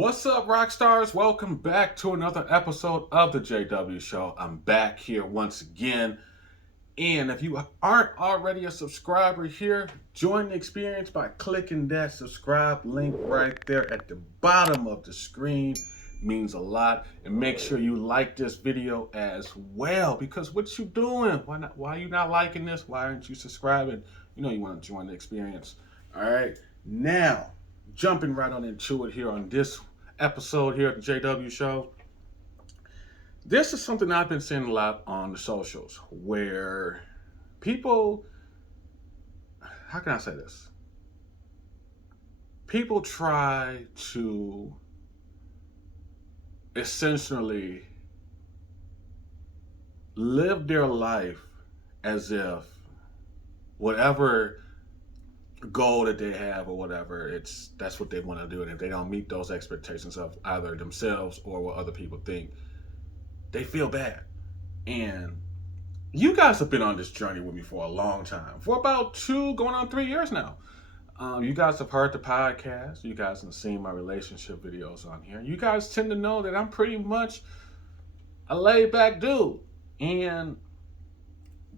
What's up, rock stars? Welcome back to another episode of the JW Show. I'm back here once again. And if you aren't already a subscriber here, join the experience by clicking that subscribe link right there at the bottom of the screen. It means a lot. And make sure you like this video as well, because what you doing? Why are you not liking this? Why aren't you subscribing? You know you want to join the experience. All right. Now, jumping right on into it here on this episode here at the JW Show. This is something I've been seeing a lot on the socials where people, how can I say this? People try to essentially live their life as if whatever goal that they have or whatever, that's what they want to do. And if they don't meet those expectations of either themselves or what other people think, they feel bad. And you guys have been on this journey with me for a long time, for about 2 going on 3 years now. You guys have heard the podcast. You guys have seen my relationship videos on here. You guys tend to know that I'm pretty much a laid back dude. And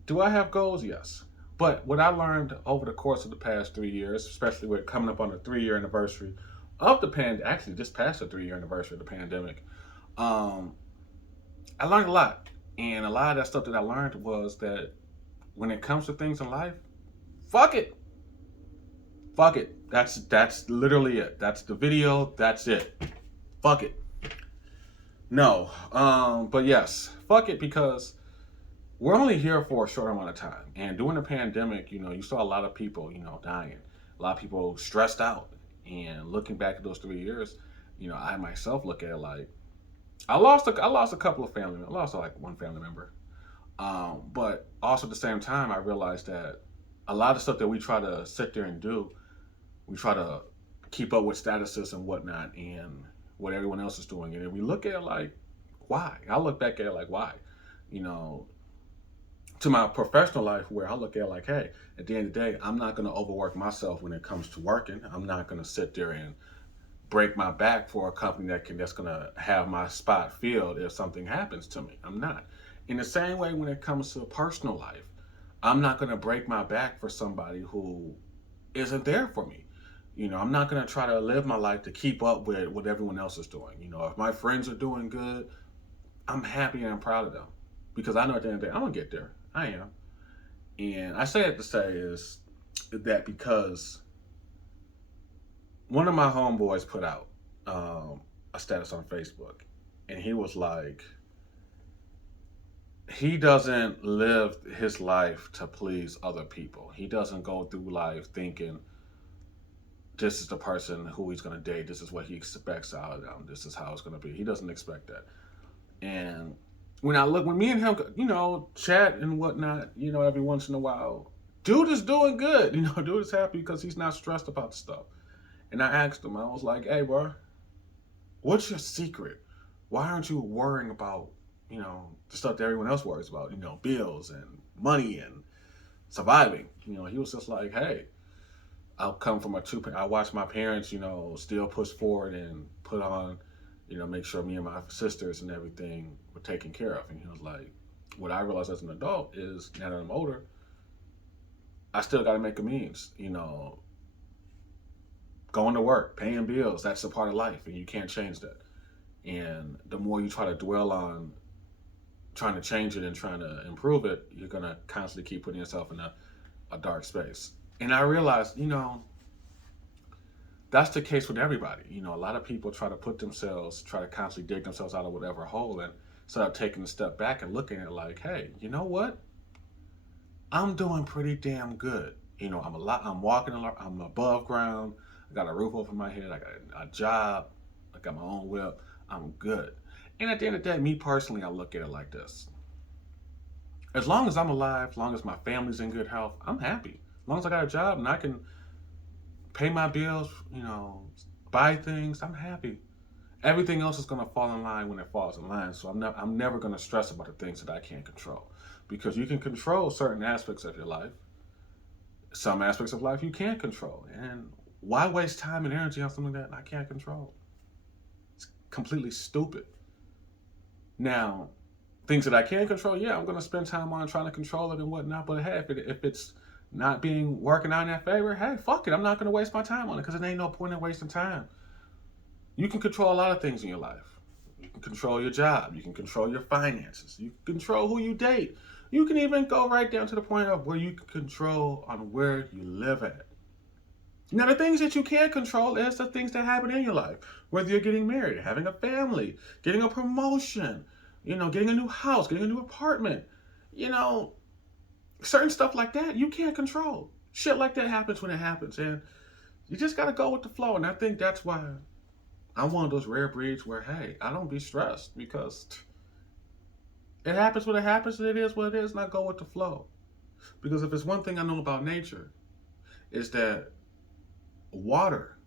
do I have goals? Yes. But what I learned over the course of the past 3 years, especially with coming up on the 3-year anniversary of the pandemic, actually just past the 3-year anniversary of the pandemic, I learned a lot. And a lot of that stuff that I learned was that when it comes to things in life, fuck it. Fuck it. That's literally it. That's the video. That's it. Fuck it. No. But yes, fuck it, because we're only here for a short amount of time. And during the pandemic, you saw a lot of people, dying. A lot of people stressed out. And looking back at those 3 years, I myself look at it like, I lost a couple of family members. I lost like one family member. But also at the same time, I realized that a lot of stuff that we try to sit there and do, we try to keep up with statuses and whatnot and what everyone else is doing. And we look at it like, why? I look back at it like, why? To my professional life, where I look at it like, hey, at the end of the day, I'm not going to overwork myself when it comes to working. I'm not going to sit there and break my back for a company that's going to have my spot filled if something happens to me. I'm not. In the same way, when it comes to personal life, I'm not going to break my back for somebody who isn't there for me. I'm not going to try to live my life to keep up with what everyone else is doing. If my friends are doing good, I'm happy and I'm proud of them, because I know at the end of the day, I'm going to get there. I am. And I say it to say is that because one of my homeboys put out a status on Facebook, and he was like, he doesn't live his life to please other people. He doesn't go through life thinking this is the person who he's going to date, this is what he expects out of them, this is how it's going to be. He doesn't expect that. And when me and him, chat and whatnot, every once in a while, dude is doing good. Dude is happy because he's not stressed about the stuff. And I asked him, I was like, hey, bro, what's your secret? Why aren't you worrying about, the stuff that everyone else worries about, bills and money and surviving? He was just like, hey, I'll come from I watch my parents, still push forward and put on, make sure me and my sisters and everything were taken care of. And he was like, what I realized as an adult is, now that I'm older, I still got to make a means, going to work, paying bills, that's a part of life, and you can't change that. And the more you try to dwell on trying to change it and trying to improve it, you're going to constantly keep putting yourself in a dark space. And I realized, that's the case with everybody. A lot of people try to constantly dig themselves out of whatever hole, and instead of taking a step back and looking at it like, hey, you know what? I'm doing pretty damn good. I'm walking, I'm above ground. I got a roof over my head. I got a job. I got my own whip. I'm good. And at the end of the day, me personally, I look at it like this. As long as I'm alive, as long as my family's in good health, I'm happy. As long as I got a job and I can pay my bills, buy things, I'm happy. Everything else is going to fall in line when it falls in line. So I'm never going to stress about the things that I can't control. Because you can control certain aspects of your life. Some aspects of life you can't control. And why waste time and energy on something that I can't control? completely stupid. Now, things that I can control, yeah, I'm going to spend time on trying to control it and whatnot. But hey, if it's not working out in that favor, hey, fuck it. I'm not going to waste my time on it because it ain't no point in wasting time. You can control a lot of things in your life. You can control your job. You can control your finances. You can control who you date. You can even go right down to the point of where you can control on where you live at. Now, the things that you can't control is the things that happen in your life. Whether you're getting married, having a family, getting a promotion, getting a new house, getting a new apartment, certain stuff like that, you can't control. Shit like that happens when it happens. And you just got to go with the flow. And I think that's why I'm one of those rare breeds where, hey, I don't be stressed because it happens when it happens and it is what it is, and I go with the flow. Because if there's one thing I know about nature, is that water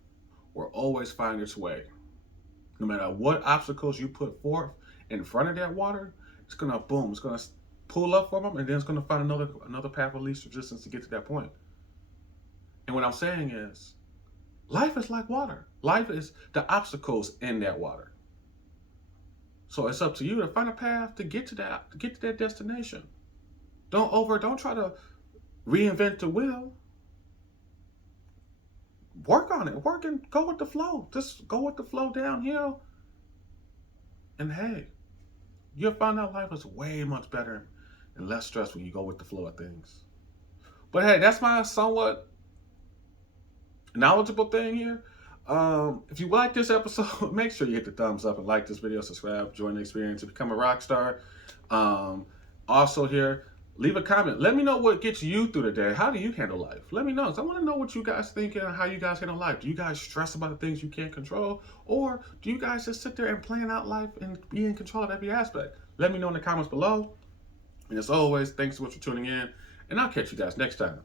will always find its way. No matter what obstacles you put forth in front of that water, it's gonna boom, it's gonna pull up from them, and then it's gonna find another path of least resistance to get to that point. And what I'm saying is, life is like water. Life is the obstacles in that water. So it's up to you to find a path to get to that destination. Don't try to reinvent the wheel. Work on it. Work and go with the flow. Just go with the flow downhill. And hey, you'll find out life is way much better and less stressful when you go with the flow of things. But hey, that's my somewhat knowledgeable thing here. If you like this episode, make sure you hit the thumbs up and like this video, subscribe, join the experience, and become a rock star. Also here, leave a comment. Let me know what gets you through the day. How do you handle life? Let me know. I want to know what you guys think and how you guys handle life. Do you guys stress about the things you can't control? Or do you guys just sit there and plan out life and be in control of every aspect? Let me know in the comments below. And as always, thanks so much for tuning in. And I'll catch you guys next time.